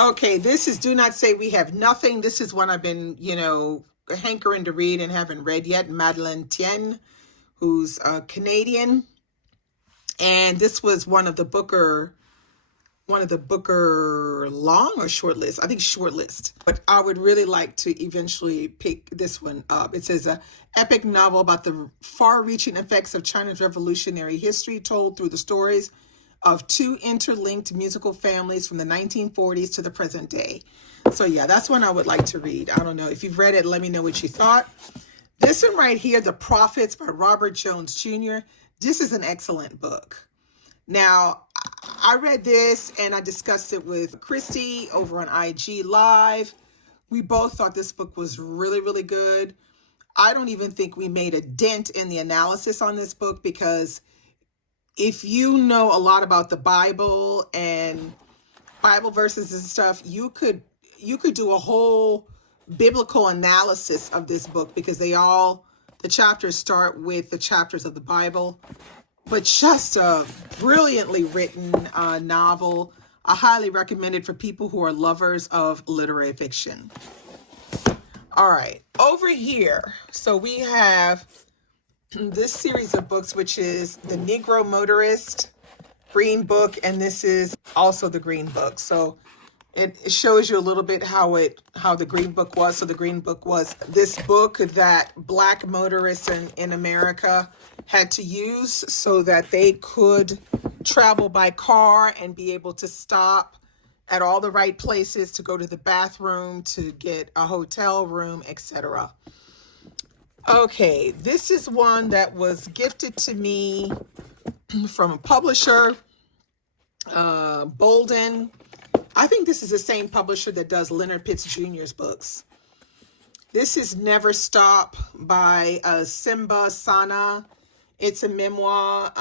Okay, this is Do Not Say We Have Nothing. This is one I've been, hankering to read and haven't read yet. Madeleine Tien, who's Canadian. And this was one of the Booker long or short list. I think short list. But I would really like to eventually pick this one up. It says a epic novel about the far-reaching effects of China's revolutionary history told through the stories of two interlinked musical families from the 1940s to the present day. So yeah, that's one I would like to read. I don't know. If you've read it, let me know what you thought. This one right here, The Prophets by Robert Jones Jr. This is an excellent book. Now, I read this and I discussed it with Christy over on IG Live. We both thought this book was really, really good. I don't even think we made a dent in the analysis on this book, because if you know a lot about the Bible and Bible verses and stuff, you could do a whole biblical analysis of this book, because the chapters start with the chapters of the Bible. But just a brilliantly written novel. I highly recommend it for people who are lovers of literary fiction. All right, over here, so we have this series of books, which is The Negro Motorist, Green Book, and this is also the Green Book. So it shows you a little bit how the Green Book was. So the Green Book was this book that Black motorists in America had to use so that they could travel by car and be able to stop at all the right places to go to the bathroom, to get a hotel room, etc. Okay, this is one that was gifted to me from a publisher, Bolden. I think this is the same publisher that does Leonard Pitts Jr.'s books. This is Never Stop by Simba Sana. It's a memoir.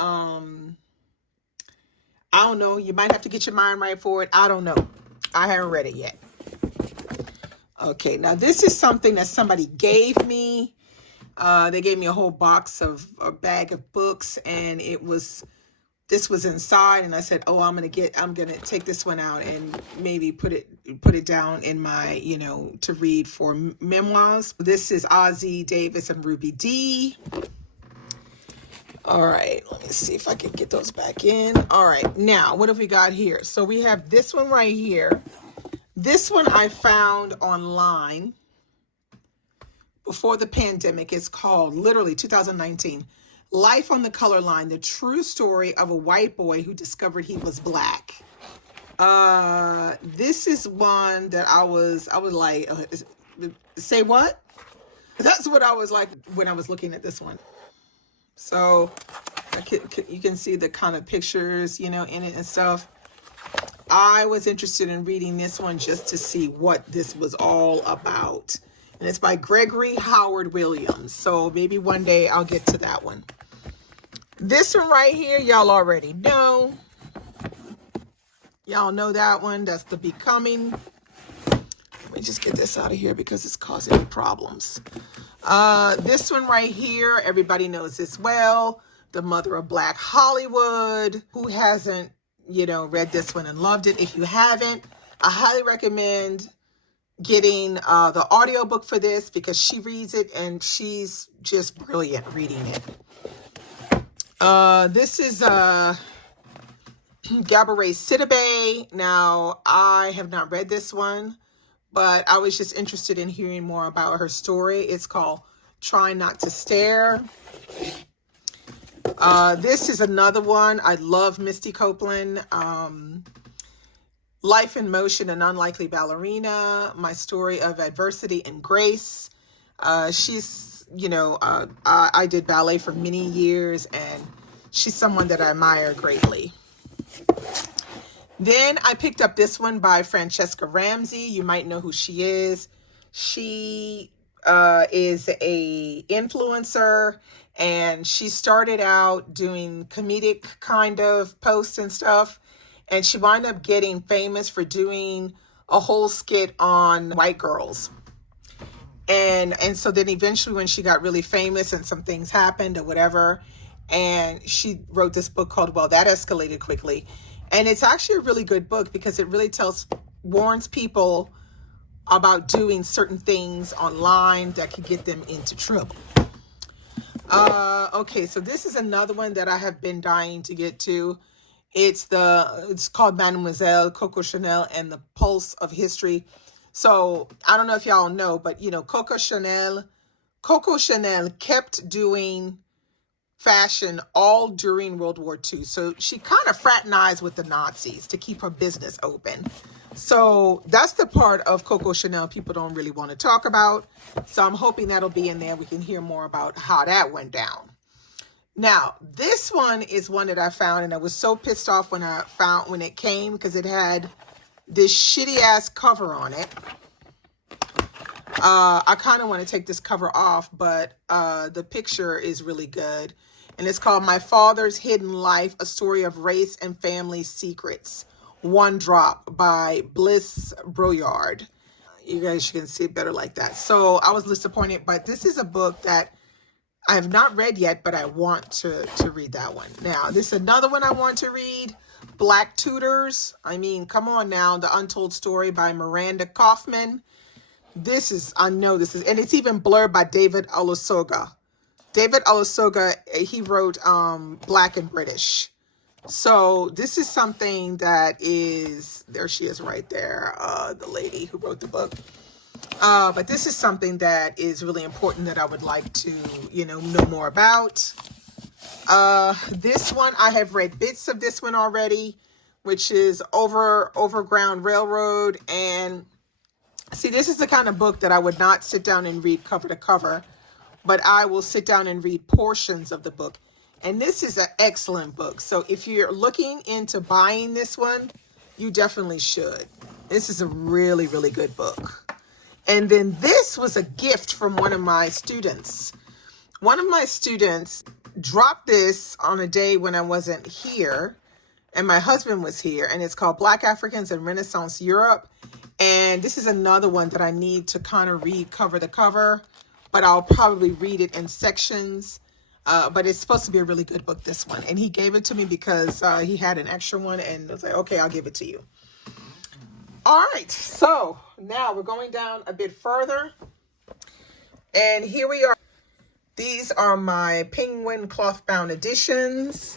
I don't know. You might have to get your mind right for it. I don't know. I haven't read it yet. Okay, now this is something that somebody gave me. They gave me a whole box of a bag of books, and this was inside, and I said, oh, I'm gonna take this one out and maybe put it down in my, to read for memoirs. This is Ozzie Davis and Ruby Dee. All right, let me see if I can get those back in. All right, now what have we got here? So we have this one right here. This one I found online before the pandemic. It's called, literally 2019, Life on the Color Line, the true story of a white boy who discovered he was Black. This is one that I was like, say what? That's what I was like when I was looking at this one. So you can see the kind of pictures, in it and stuff. I was interested in reading this one just to see what this was all about. And it's by Gregory Howard Williams. So maybe one day I'll get to that one. This one right here, y'all already know. Y'all know that one. That's The Becoming. Let me just get this out of here because it's causing problems. This one right here, everybody knows this well. The Mother of Black Hollywood. Who hasn't, read this one and loved it? If you haven't, I highly recommend getting the audiobook for this, because she reads it and she's just brilliant reading it. This is Gabourey Sidibe. Now, I have not read this one, but I was just interested in hearing more about her story. It's called Try Not to Stare. This is another one. I love Misty Copeland. Life in Motion, An Unlikely Ballerina, My Story of Adversity and Grace. She's, I did ballet for many years, and she's someone that I admire greatly. Then I picked up this one by Francesca Ramsey. You might know who she is. She is a influencer, and she started out doing comedic kind of posts and stuff. And she wound up getting famous for doing a whole skit on white girls. And so then eventually when she got really famous and some things happened or whatever, and she wrote this book called Well, That Escalated Quickly. And it's actually a really good book because it really tells warns people about doing certain things online that could get them into trouble. Okay, so this is another one that I have been dying to get to. It's called Mademoiselle Coco Chanel and the Pulse of History. So I don't know if y'all know, but you know, Coco Chanel kept doing fashion all during World War II. So she kind of fraternized with the Nazis to keep her business open. So that's the part of Coco Chanel people don't really want to talk about. So I'm hoping that'll be in there. We can hear more about how that went down. Now, this one is one that I found, and I was so pissed off when it came, because it had this shitty ass cover on it. I kind of want to take this cover off, but the picture is really good. And it's called My Father's Hidden Life, A Story of Race and Family Secrets. One Drop by Bliss Broyard. You guys can see it better like that. So I was disappointed, but this is a book that I have not read yet, but I want to read that one. Now, this is another one I want to read. Black Tutors. I mean, come on now. The Untold Story by Miranda Kaufman. I know this is, and it's even blurred by David Olusoga. David Olusoga, he wrote Black and British. So this is something that is, there she is right there, the lady who wrote the book. But this is something that is really important that I would like to, know more about. This one, I have read bits of this one already, which is Overground Railroad. And see, this is the kind of book that I would not sit down and read cover to cover, but I will sit down and read portions of the book. And this is an excellent book. So if you're looking into buying this one, you definitely should. This is a really, really good book. And then this was a gift from one of my students. One of my students dropped this on a day when I wasn't here and my husband was here. And it's called Black Africans in Renaissance Europe. And this is another one that I need to kind of read cover to cover, but I'll probably read it in sections. But it's supposed to be a really good book, this one. And he gave it to me because he had an extra one, and I was like, okay, I'll give it to you. All right, so now we're going down a bit further. And here we are. These are my Penguin cloth bound editions.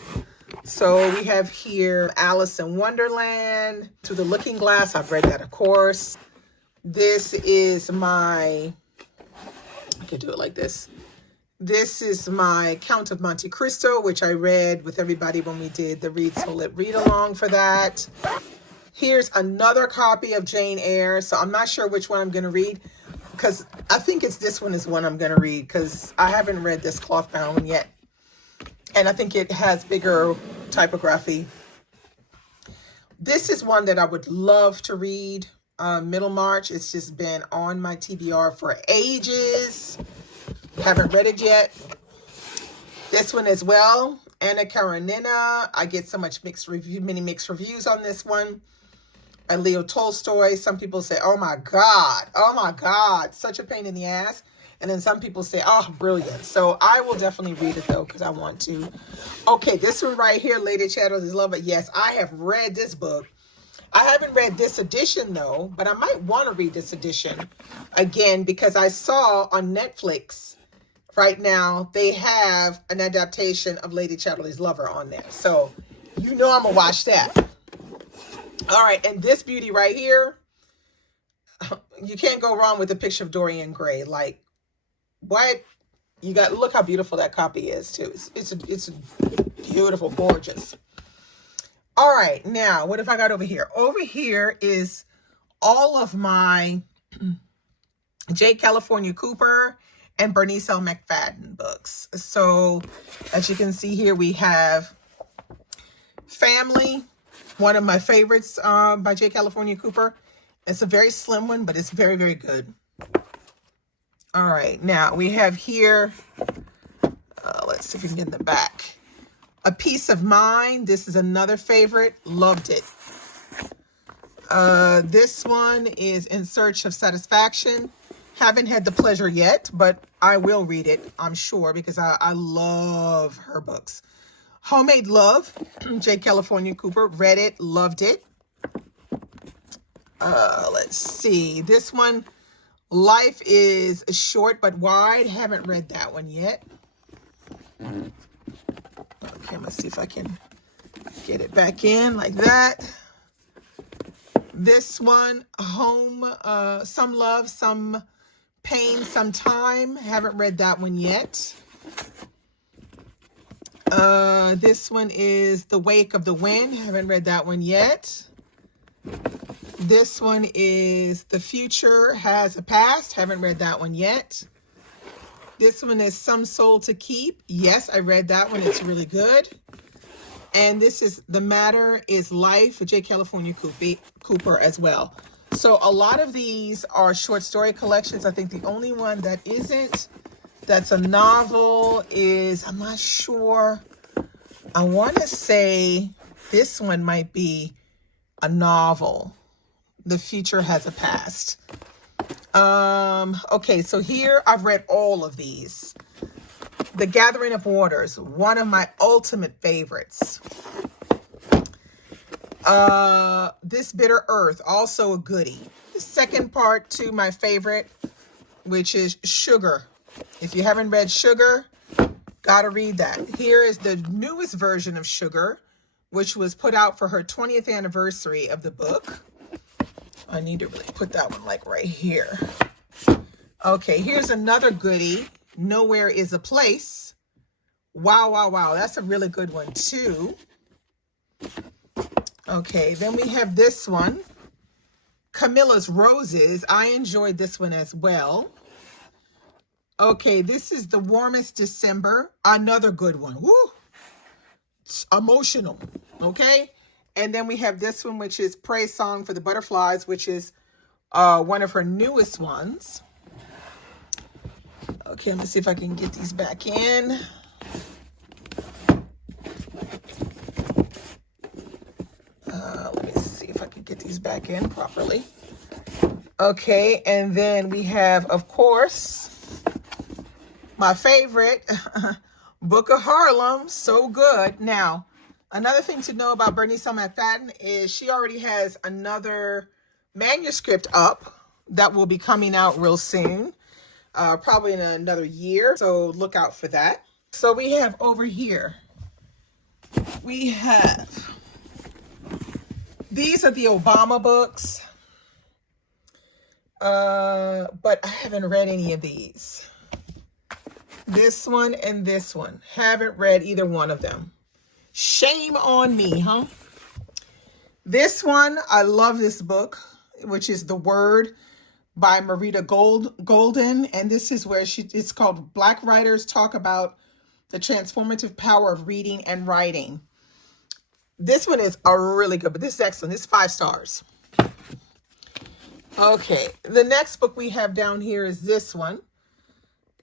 So we have here Alice in Wonderland, To the Looking Glass. I've read that, of course. This is I could do it like this. This is my Count of Monte Cristo, which I read with everybody when we did the Read So Lit Read Along for that. Here's another copy of Jane Eyre. So I'm not sure which one I'm going to read, because I think it's this one is one I'm going to read, because I haven't read this cloth bound one yet. And I think it has bigger typography. This is one that I would love to read, Middlemarch. It's just been on my TBR for ages. Haven't read it yet. This one as well, Anna Karenina. I get so much many mixed reviews on this one. By Leo Tolstoy. Some people say, oh my God, such a pain in the ass. And then some people say, oh, brilliant. So I will definitely read it though, because I want to. Okay, this one right here, Lady Shadows is Love. Yes, I have read this book. I haven't read this edition though, but I might want to read this edition again, because I saw on Netflix right now, they have an adaptation of Lady Chatterley's Lover on there. So, I'm going to watch that. All right, and this beauty right here, you can't go wrong with a picture of Dorian Gray. Like, what? Look how beautiful that copy is, too. It's beautiful, gorgeous. All right, now, what have I got over here? Over here is all of my J. California Cooper and Bernice L. McFadden books. So as you can see here, we have Family, one of my favorites by J. California Cooper. It's a very slim one, but it's very, very good. All right, now we have here, let's see if we can get in the back. A Peace of Mind. This is another favorite. Loved it. This one is In Search of Satisfaction. Haven't had the pleasure yet, but I will read it, I'm sure, because I love her books. Homemade Love, J. California Cooper. Read it, loved it. Let's see. This one, Life is Short but Wide. Haven't read that one yet. Okay, let's see if I can get it back in like that. This one, Home, Some Love, Some Pain, Some Time. Haven't read that one yet. This one is The Wake of the Wind. Haven't read that one yet. This one is The Future Has a Past. Haven't read that one yet. This one is Some Soul to Keep. Yes, I read that one. It's really good. And this is The Matter is Life for J. California Cooper as well. So a lot of these are short story collections. I think the only one that isn't, that's a novel is, I'm not sure. I want to say this one might be a novel. The Future Has a Past. Okay, so here I've read all of these. The Gathering of Waters, one of my ultimate favorites. This Bitter Earth, also a goodie. The second part to my favorite, which is Sugar. If you haven't read Sugar, gotta read that. Here is the newest version of Sugar, which was put out for her 20th anniversary of the book. I need to really put that one like right here. Okay, here's another goodie. Nowhere is a Place. Wow, wow, wow. That's a really good one too. Okay, then we have this one. Camilla's Roses. I enjoyed this one as well. Okay, this is The Warmest December. Another good one. Woo! It's emotional. Okay? And then we have this one, which is Praise Song for the Butterflies, which is one of her newest ones. Okay, let me see if I can get these back in. Let me see if I can get these back in properly. Okay, and then we have, of course, my favorite, Book of Harlem. So good. Now, another thing to know about Bernice L. McFadden is she already has another manuscript up that will be coming out real soon, probably in another year. So look out for that. So we have over here, we have, these are the Obama books, but I haven't read any of these. This one and this one. Haven't read either one of them. Shame on me, huh? This one, I love this book, which is The Word by Marita Golden. And this is where it's called Black Writers Talk About the Transformative Power of Reading and Writing. This one is a really good, but this is excellent. This is 5 stars. Okay, the next book we have down here is this one,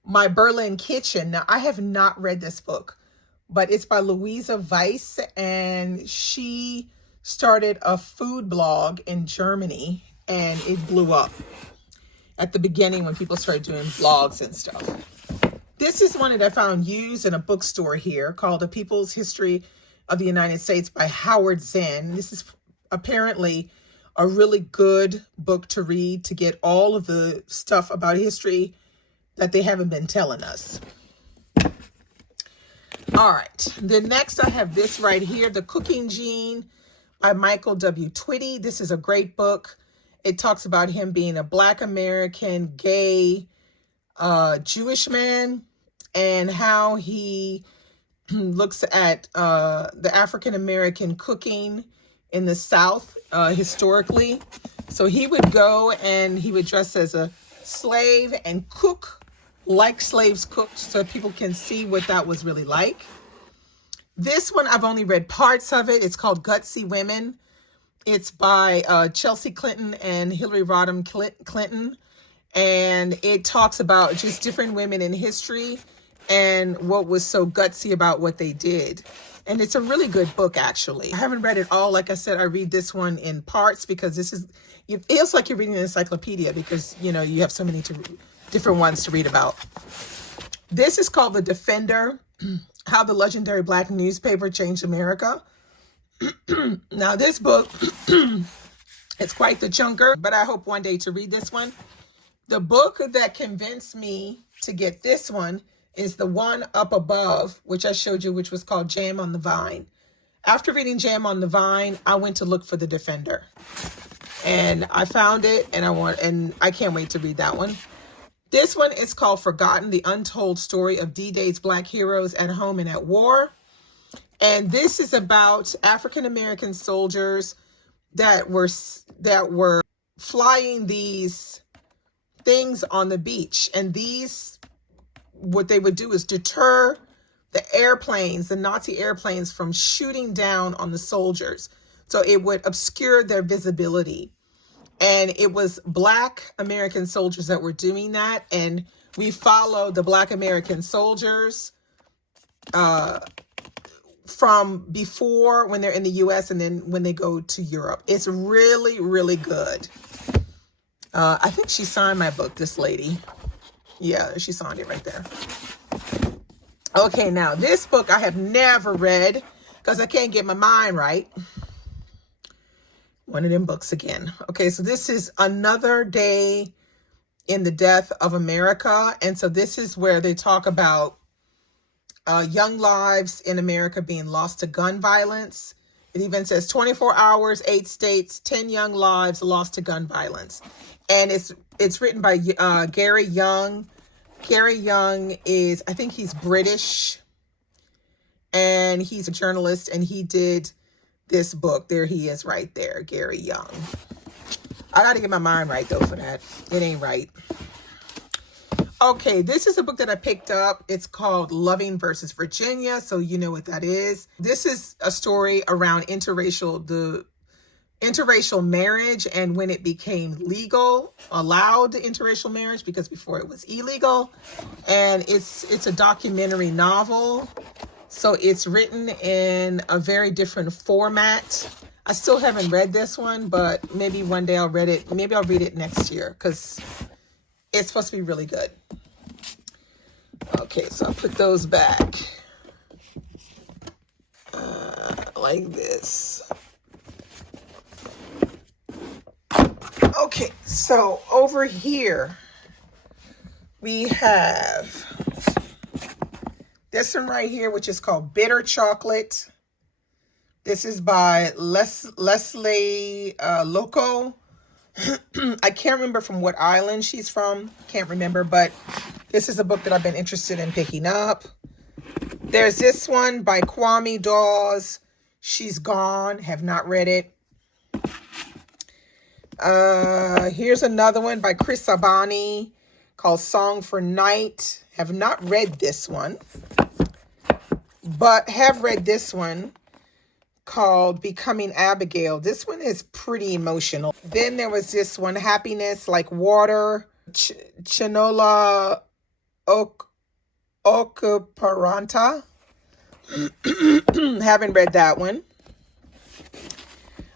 My Berlin Kitchen. Now, I have not read this book, but it's by Louisa Weiss, and she started a food blog in Germany, and it blew up at the beginning when people started doing blogs and stuff. This is one that I found used in a bookstore here called A People's History of the United States by Howard Zinn. This is apparently a really good book to read to get all of the stuff about history that they haven't been telling us. All right. Then next I have this right here, The Cooking Gene by Michael W. Twitty. This is a great book. It talks about him being a Black American, gay, Jewish man, and how he looks at the African American cooking in the South historically. So he would go and he would dress as a slave and cook like slaves cooked so people can see what that was really like. This one, I've only read parts of it. It's called Gutsy Women. It's by Chelsea Clinton and Hillary Rodham Clinton. And it talks about just different women in history and what was so gutsy about what they did. And it's a really good book, actually. I haven't read it all. Like I said, I read this one in parts because it feels like you're reading an encyclopedia because, you know, you have so many different ones to read about. This is called The Defender, How the Legendary Black Newspaper Changed America. Now, this book It's quite the chunker, but I hope one day to read this one. The book that convinced me to get this one is the one up above, which I showed you, which was called Jam on the Vine. After reading Jam on the Vine, I went to look for The Defender. And I found it, and I can't wait to read that one. This one is called Forgotten, the Untold Story of D-Day's Black Heroes at Home and at War. And this is about African-American soldiers that were flying these things on the beach. And what they would do is deter the Nazi airplanes from shooting down on the soldiers. So it would obscure their visibility. And it was Black American soldiers that were doing that. And we followed the Black American soldiers from before, when they're in the U.S. and then when they go to Europe. It's really, really good. I think she signed my book, this lady. Yeah, she signed it right there. Okay, now this book I have never read because I can't get my mind right. One of them books again. Okay, so this is Another Day in the Death of America. And so this is where they talk about young lives in America being lost to gun violence. It even says 24 hours, 8 states, 10 young lives lost to gun violence. And it's written by Gary Young. Gary Young is, I think he's British, and he's a journalist, and he did this book. There he is right there, Gary Young. I got to get my mind right, though, for that. It ain't right. Okay, this is a book that I picked up. It's called Loving versus Virginia, so you know what that is. This is a story around interracial marriage and when it became legal, allowed interracial marriage, because before it was illegal. And it's a documentary novel. So it's written in a very different format. I still haven't read this one, but maybe one day I'll read it. Maybe I'll read it next year because it's supposed to be really good. Okay, so I'll put those back like this. Okay, so over here we have this one right here, which is called Bitter Chocolate. This is by Leslie Loco. I can't remember from what island she's from. Can't remember, but this is a book that I've been interested in picking up. There's this one by Kwame Dawes. She's Gone. Have not read it. Here's another one by Chris Abani called Song for Night. Have not read this one, but have read this one called Becoming Abigail. This one is pretty emotional. Then there was this one, Happiness Like Water, Chinola Okaparanta. Haven't read that one.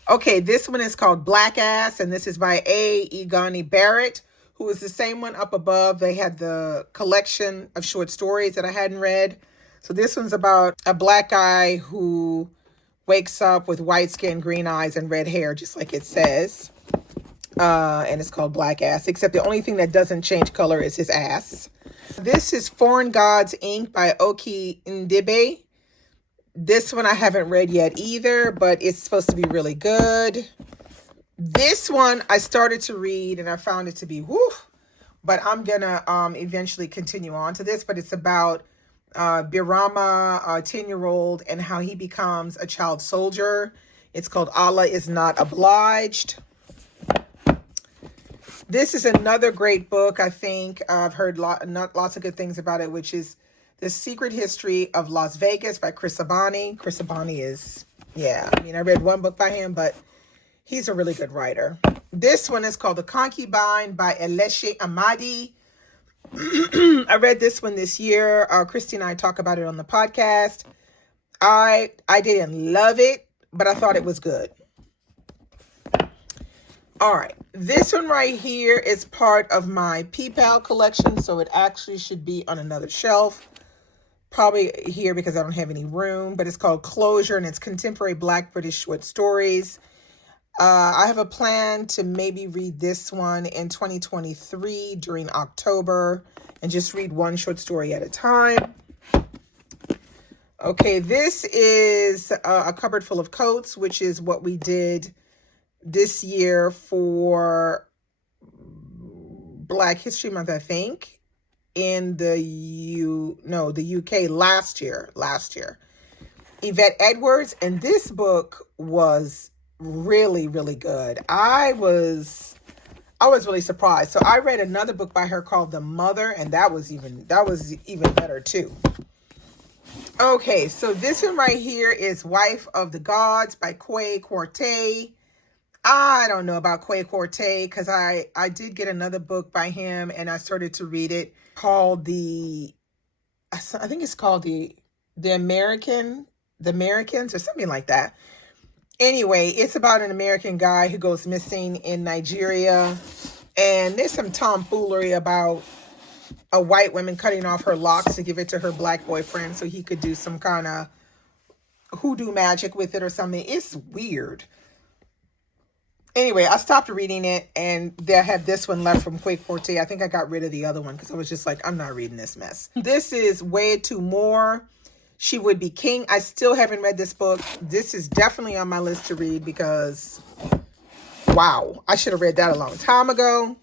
Okay, this one is called Black Ass, and this is by A. Igani Barrett, who is the same one up above. They had the collection of short stories that I hadn't read. So this one's about a black guy who wakes up with white skin, green eyes, and red hair, just like it says. And it's called Black Ass, except the only thing that doesn't change color is his ass. This is Foreign Gods, Inc. by Oki Ndibe. This one I haven't read yet either, but it's supposed to be really good. This one I started to read and I found it to be whoo, but I'm gonna eventually continue on to this. But it's about Birama, a 10-year-old, and how he becomes a child soldier. It's called Allah Is Not Obliged. This is another great book. I think I've heard lots of good things about it, which is The Secret History of Las Vegas by Chris Abani. Chris Abani is, I read one book by him, but he's a really good writer. This one is called The Concubine by Eleshe Amadi. I read this one this year. Christy and I talk about it on the podcast. I didn't love it, but I thought it was good. All right. This one right here is part of my PayPal collection, so it actually should be on another shelf. Probably here because I don't have any room, but it's called Closure, and it's contemporary Black British short stories. I have a plan to maybe read this one in 2023 during October and just read one short story at a time. Okay, this is a cupboard full of coats, which is what we did this year for Black History Month, I think, in the UK last year. Yvette Edwards, and this book was really, really good. I was really surprised. So I read another book by her called The Mother, and that was even better too. Okay, so this one right here is Wife of the Gods by Quay Quartet. I don't know about Quay Quartet because I did get another book by him and I started to read it called I think it's called the Americans or something like that. Anyway, it's about an American guy who goes missing in Nigeria, and there's some tomfoolery about a white woman cutting off her locks to give it to her black boyfriend so he could do some kind of hoodoo magic with it or something. It's weird. Anyway, I stopped reading it, and they have this one left from Quake Forte. I think I got rid of the other one because I was just like, I'm not reading this mess. This is Way Too More. She Would Be King. I still haven't read this book. This is definitely on my list to read because, wow, I should have read that a long time ago.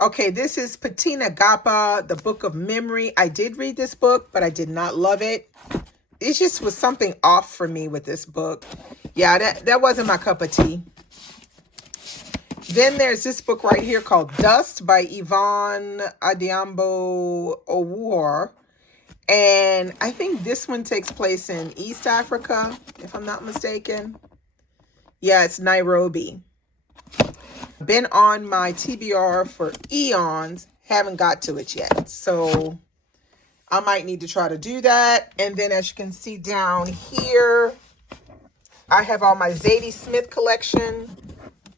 Okay, this is Patina Gapa, The Book of Memory. I did read this book, but I did not love it. It just was something off for me with this book. Yeah, that wasn't my cup of tea. Then there's this book right here called Dust by Yvonne Adiambo Owuor. And I think this one takes place in East Africa, if I'm not mistaken. Yeah, it's Nairobi. Been on my TBR for eons, haven't got to it yet. So I might need to try to do that. And then as you can see down here, I have all my Zadie Smith collection.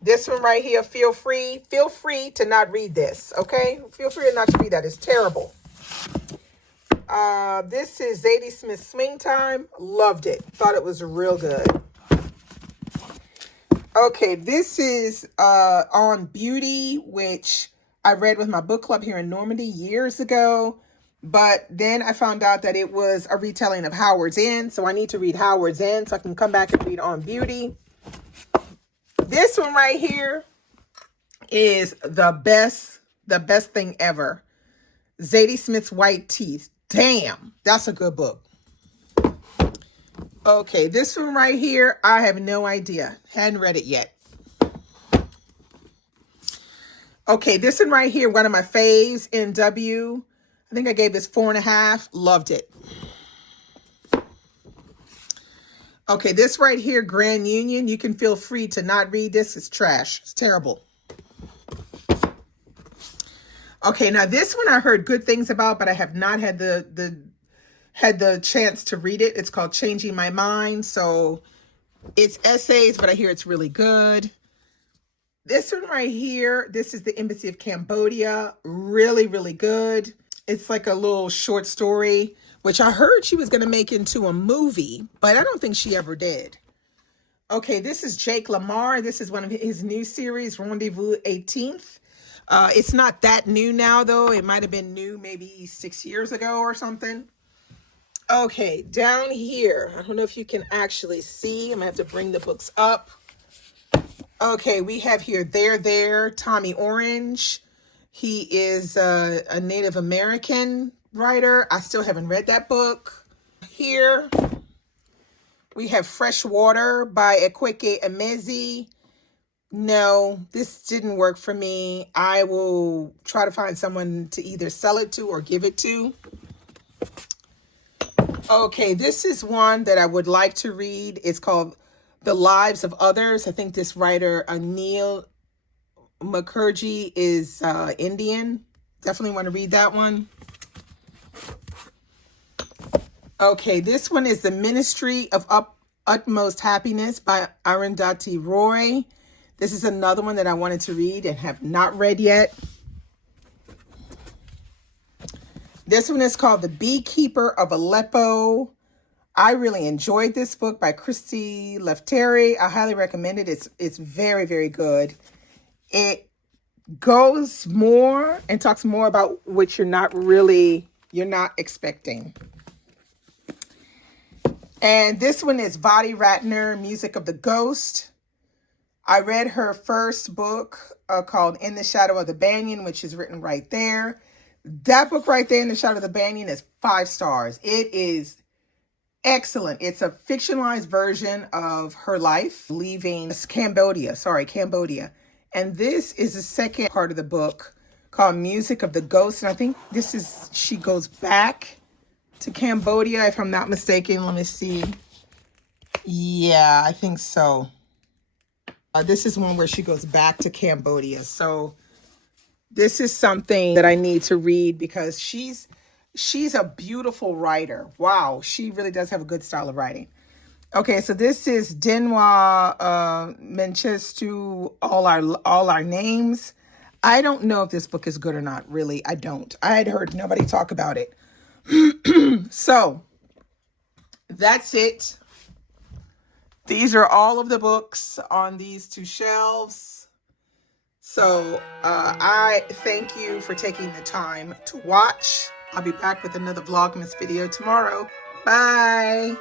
This one right here, feel free to not read this, okay? Feel free not to read that. It's terrible. This is Zadie Smith Swing Time. Loved it. Thought it was real good. Okay, this is on beauty, which I read with my book club here in Normandy years ago. But then I found out that it was a retelling of Howard's End. So I need to read Howard's End so I can come back and read On Beauty. This one right here is the best thing ever. Zadie Smith's White Teeth. Damn, that's a good book. Okay, this one right here, I have no idea. Hadn't read it yet. Okay, this one right here, one of my faves, NW. I think I gave this 4.5. Loved it. Okay, this right here, Grand Union. You can feel free to not read this. It's trash. It's terrible. Okay, now this one I heard good things about, but I have not had the chance to read it. It's called Changing My Mind. So it's essays, but I hear it's really good. This one right here, this is The Embassy of Cambodia. Really, really good. It's like a little short story, which I heard she was going to make into a movie, but I don't think she ever did. Okay, this is Jake Lamar. This is one of his new series, Rendezvous 18th. It's not that new now, though. It might have been new maybe 6 years ago or something. Okay, down here, I don't know if you can actually see. I'm going to have to bring the books up. Okay, we have here There, Tommy Orange. He is a Native American writer. I still haven't read that book. Here, we have Fresh Water by Ekweke Emezi. No, this didn't work for me. I will try to find someone to either sell it to or give it to. Okay, this is one that I would like to read. It's called The Lives of Others. I think this writer, Anil Mukherjee, is Indian. Definitely want to read that one. Okay, this one is The Ministry of Utmost Happiness by Arundhati Roy. This is another one that I wanted to read and have not read yet. This one is called The Beekeeper of Aleppo I really enjoyed this book by Christy Lefteri. I highly recommend it. It's very, very good. It goes more and talks more about what you're not expecting. And this one is Vadi Ratner, Music of the Ghost. I read her first book called In the Shadow of the Banyan, which is written right there. That book right there, In the Shadow of the Banyan, is 5 stars. It is excellent. It's a fictionalized version of her life leaving Cambodia. And this is the second part of the book called Music of the Ghost. And I think she goes back to Cambodia, if I'm not mistaken. Let me see. Yeah, I think so. This is one where she goes back to Cambodia. So this is something that I need to read because she's a beautiful writer. Wow, she really does have a good style of writing. Okay, so this is Denwa Manchestu, All Our Names. I don't know if this book is good or not, really. I don't. I had heard nobody talk about it. So, that's it. These are all of the books on these 2 shelves. So, I thank you for taking the time to watch. I'll be back with another Vlogmas video tomorrow. Bye.